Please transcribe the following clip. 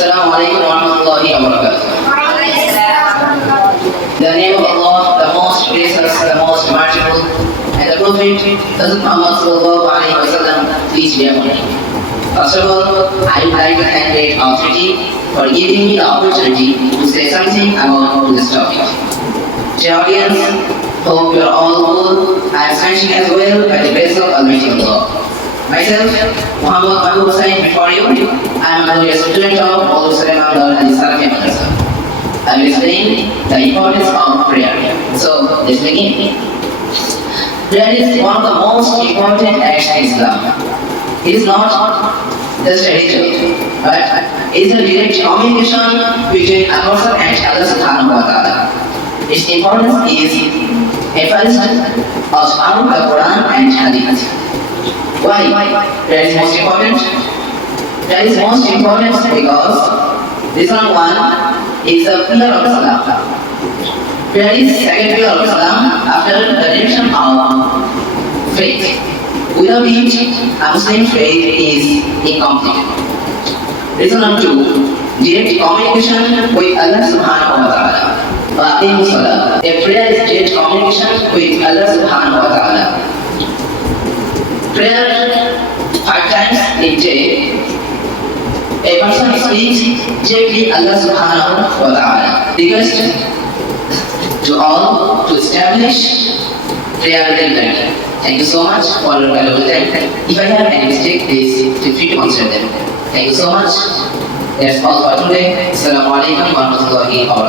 Assalamu alaikum wa rahmatullahi wa barakatuh. In the name of Allah, the most gracious, the most merciful, and the Prophet, Hazrat Muhammad sallallahu alaihi wasallam, peace be upon him. First of all, I would like to thank the authority for giving me the opportunity to say something about this topic. Dear audience, hope you are all good. I am finishing as well by the grace of Almighty Allah. Myself, Muhammad Mahbub Hussain, before you, I am a student of Maulud Sulaiman Dawud and Salafi Madrasa. I will explain the importance of prayer. So, let's begin. Prayer is one of the most important acts in Islam. It is not just a ritual, but it is a direct communication between a person and Allah subhanahu wa ta'ala. Its importance is emphasized as found in the Quran and Hadith. Why? Prayer is most important. Prayer is most important because reason one is the pillar of Islam. Prayer is second pillar of Islam after the definition of faith. Without it, a Muslim faith is incomplete. Reason number two, direct communication with Allah subhanahu wa ta'ala. A prayer is direct communication with Allah subhanahu wa ta'ala. Prayer 5 times a day. A person speaks directly Allah subhanahu wa ta'ala. Request to all to establish prayer regularly. Thank you so much for your valuable time. If I have any mistake, please feel free to consider them. Thank you so much. That's all for today. Assalamu alaikum wa rahmatullahi wa barakatuh.